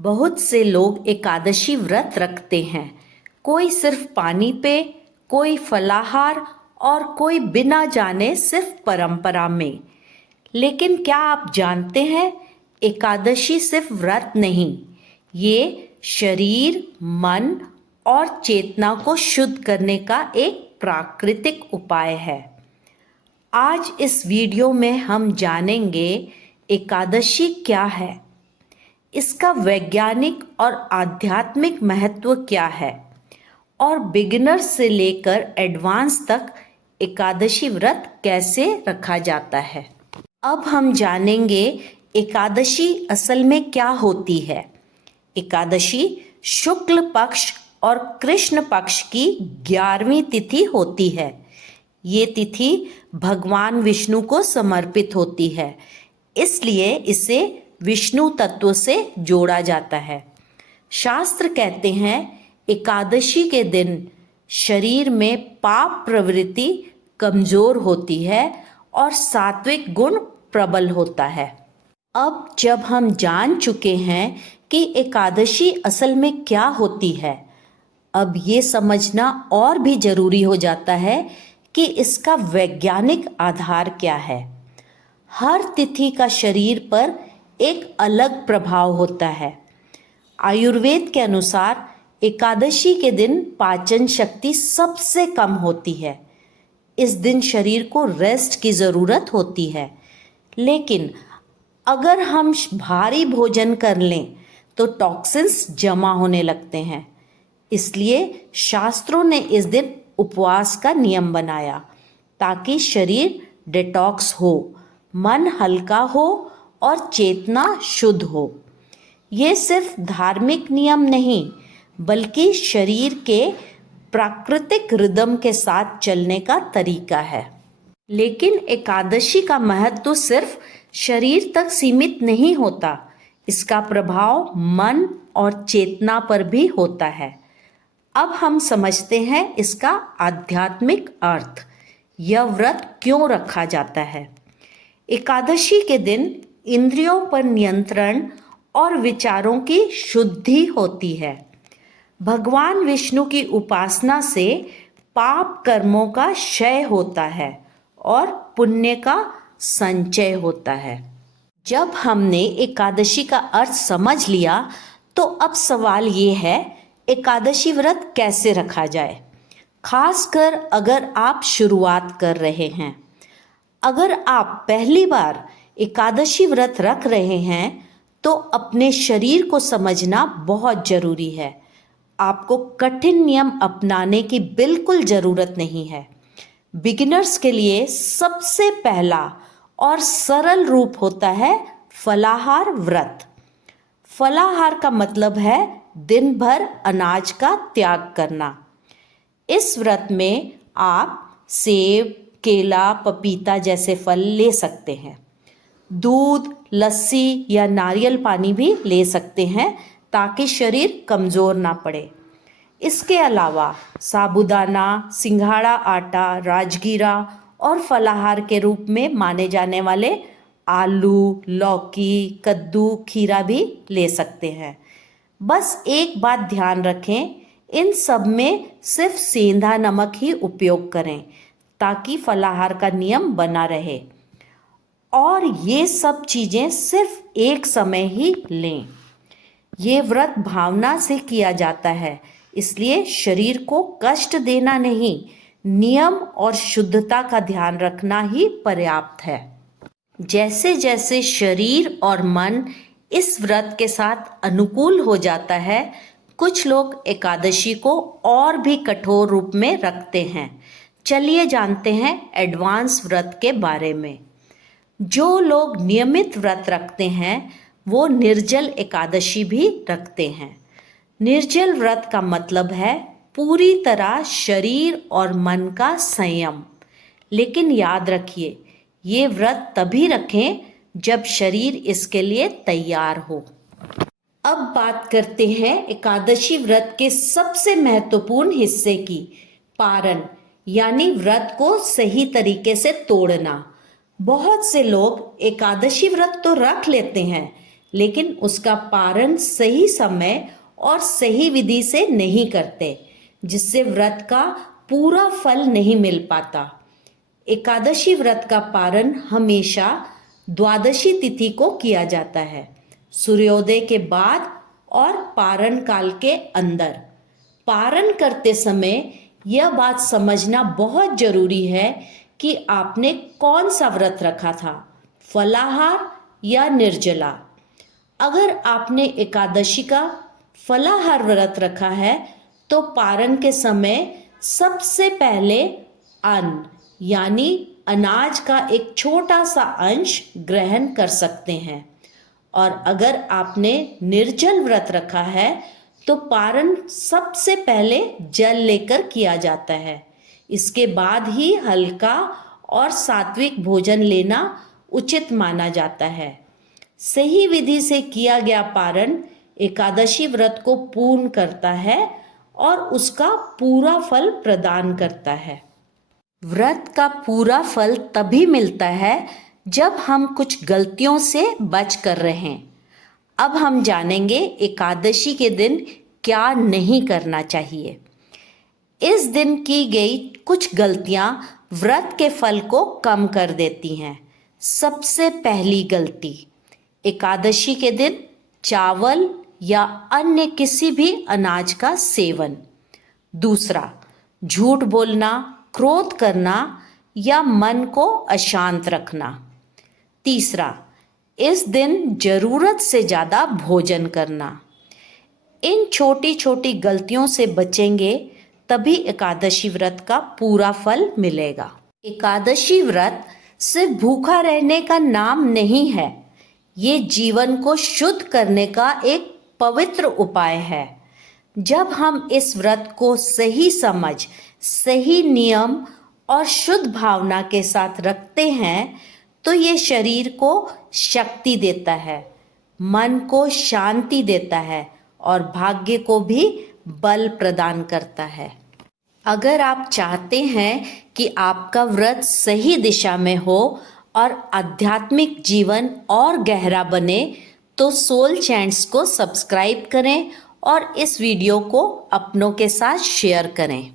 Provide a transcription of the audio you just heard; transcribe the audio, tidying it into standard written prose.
बहुत से लोग एकादशी व्रत रखते हैं। कोई सिर्फ पानी पे, कोई फलाहार और कोई बिना जाने सिर्फ परंपरा में। लेकिन क्या आप जानते हैं, एकादशी सिर्फ व्रत नहीं, ये शरीर, मन और चेतना को शुद्ध करने का एक प्राकृतिक उपाय है। आज इस वीडियो में हम जानेंगे एकादशी क्या है, इसका वैज्ञानिक और आध्यात्मिक महत्व क्या है और बिगिनर्स से लेकर एडवांस तक एकादशी व्रत कैसे रखा जाता है। अब हम जानेंगे एकादशी असल में क्या होती है। एकादशी शुक्ल पक्ष और कृष्ण पक्ष की 11वीं तिथि होती है। ये तिथि भगवान विष्णु को समर्पित होती है, इसलिए इसे विष्णु तत्व से जोड़ा जाता है। शास्त्र कहते हैं एकादशी के दिन शरीर में पाप प्रवृत्ति कमजोर होती है और सात्विक गुण प्रबल होता है। अब जब हम जान चुके हैं कि एकादशी असल में क्या होती है, अब ये समझना और भी जरूरी हो जाता है कि इसका वैज्ञानिक आधार क्या है। हर तिथि का शरीर पर एक अलग प्रभाव होता है। आयुर्वेद के अनुसार एकादशी के दिन पाचन शक्ति सबसे कम होती है। इस दिन शरीर को रेस्ट की ज़रूरत होती है, लेकिन अगर हम भारी भोजन कर लें तो टॉक्सिन्स जमा होने लगते हैं। इसलिए शास्त्रों ने इस दिन उपवास का नियम बनाया ताकि शरीर डिटॉक्स हो, मन हल्का हो और चेतना शुद्ध हो। ये सिर्फ धार्मिक नियम नहीं, बल्कि शरीर के प्राकृतिक रिदम के साथ चलने का तरीका है। लेकिन एकादशी का महत्व सिर्फ शरीर तक सीमित नहीं होता, इसका प्रभाव मन और चेतना पर भी होता है। अब हम समझते हैं इसका आध्यात्मिक अर्थ। यह व्रत क्यों रखा जाता है। एकादशी के दिन इंद्रियों पर नियंत्रण और विचारों की शुद्धि होती है। भगवान विष्णु की उपासना से पाप कर्मों का क्षय होता है और पुण्य का संचय होता है। जब हमने एकादशी का अर्थ समझ लिया, तो अब सवाल ये है, एकादशी व्रत कैसे रखा जाए, खासकर अगर आप शुरुआत कर रहे हैं। अगर आप पहली बार एकादशी व्रत रख रहे हैं तो अपने शरीर को समझना बहुत जरूरी है। आपको कठिन नियम अपनाने की बिल्कुल ज़रूरत नहीं है। बिगिनर्स के लिए सबसे पहला और सरल रूप होता है फलाहार व्रत। फलाहार का मतलब है दिन भर अनाज का त्याग करना। इस व्रत में आप सेब, केला, पपीता जैसे फल ले सकते हैं। दूध, लस्सी या नारियल पानी भी ले सकते हैं ताकि शरीर कमज़ोर ना पड़े। इसके अलावा साबूदाना, सिंघाड़ा आटा, राजगीरा और फलाहार के रूप में माने जाने वाले आलू, लौकी, कद्दू, खीरा भी ले सकते हैं। बस एक बात ध्यान रखें, इन सब में सिर्फ सेंधा नमक ही उपयोग करें ताकि फलाहार का नियम बना रहे। और ये सब चीज़ें सिर्फ एक समय ही लें। ये व्रत भावना से किया जाता है, इसलिए शरीर को कष्ट देना नहीं, नियम और शुद्धता का ध्यान रखना ही पर्याप्त है। जैसे जैसे शरीर और मन इस व्रत के साथ अनुकूल हो जाता है, कुछ लोग एकादशी को और भी कठोर रूप में रखते हैं। चलिए जानते हैं एडवांस व्रत के बारे में। जो लोग नियमित व्रत रखते हैं वो निर्जल एकादशी भी रखते हैं। निर्जल व्रत का मतलब है पूरी तरह शरीर और मन का संयम। लेकिन याद रखिए, ये व्रत तभी रखें जब शरीर इसके लिए तैयार हो। अब बात करते हैं एकादशी व्रत के सबसे महत्वपूर्ण हिस्से की, पारण यानी व्रत को सही तरीके से तोड़ना। बहुत से लोग एकादशी व्रत तो रख लेते हैं, लेकिन उसका पारण सही समय और सही विधि से नहीं करते, जिससे व्रत का पूरा फल नहीं मिल पाता। एकादशी व्रत का पारण हमेशा द्वादशी तिथि को किया जाता है, सूर्योदय के बाद और पारण काल के अंदर। पारण करते समय यह बात समझना बहुत जरूरी है कि आपने कौन सा व्रत रखा था, फलाहार या निर्जला। अगर आपने एकादशी का फलाहार व्रत रखा है तो पारण के समय सबसे पहले अन्न यानी अनाज का एक छोटा सा अंश ग्रहण कर सकते हैं, और अगर आपने निर्जल व्रत रखा है तो पारण सबसे पहले जल लेकर किया जाता है। इसके बाद ही हल्का और सात्विक भोजन लेना उचित माना जाता है। सही विधि से किया गया पारण एकादशी व्रत को पूर्ण करता है और उसका पूरा फल प्रदान करता है। व्रत का पूरा फल तभी मिलता है जब हम कुछ गलतियों से बच कर रहें। अब हम जानेंगे एकादशी के दिन क्या नहीं करना चाहिए। इस दिन की गई कुछ गलतियां व्रत के फल को कम कर देती हैं। सबसे पहली गलती, एकादशी के दिन चावल या अन्य किसी भी अनाज का सेवन। दूसरा, झूठ बोलना, क्रोध करना या मन को अशांत रखना। तीसरा, इस दिन जरूरत से ज़्यादा भोजन करना। इन छोटी छोटी गलतियों से बचेंगे तभी एकादशी व्रत का पूरा फल मिलेगा। एकादशी व्रत सिर्फ भूखा रहने का नाम नहीं है, ये जीवन को शुद्ध करने का एक पवित्र उपाय है। जब हम इस व्रत को सही समझ, सही नियम और शुद्ध भावना के साथ रखते हैं तो ये शरीर को शक्ति देता है, मन को शांति देता है और भाग्य को भी बल प्रदान करता है। अगर आप चाहते हैं कि आपका व्रत सही दिशा में हो और आध्यात्मिक जीवन और गहरा बने तो सोल चैंट्स को सब्सक्राइब करें और इस वीडियो को अपनों के साथ शेयर करें।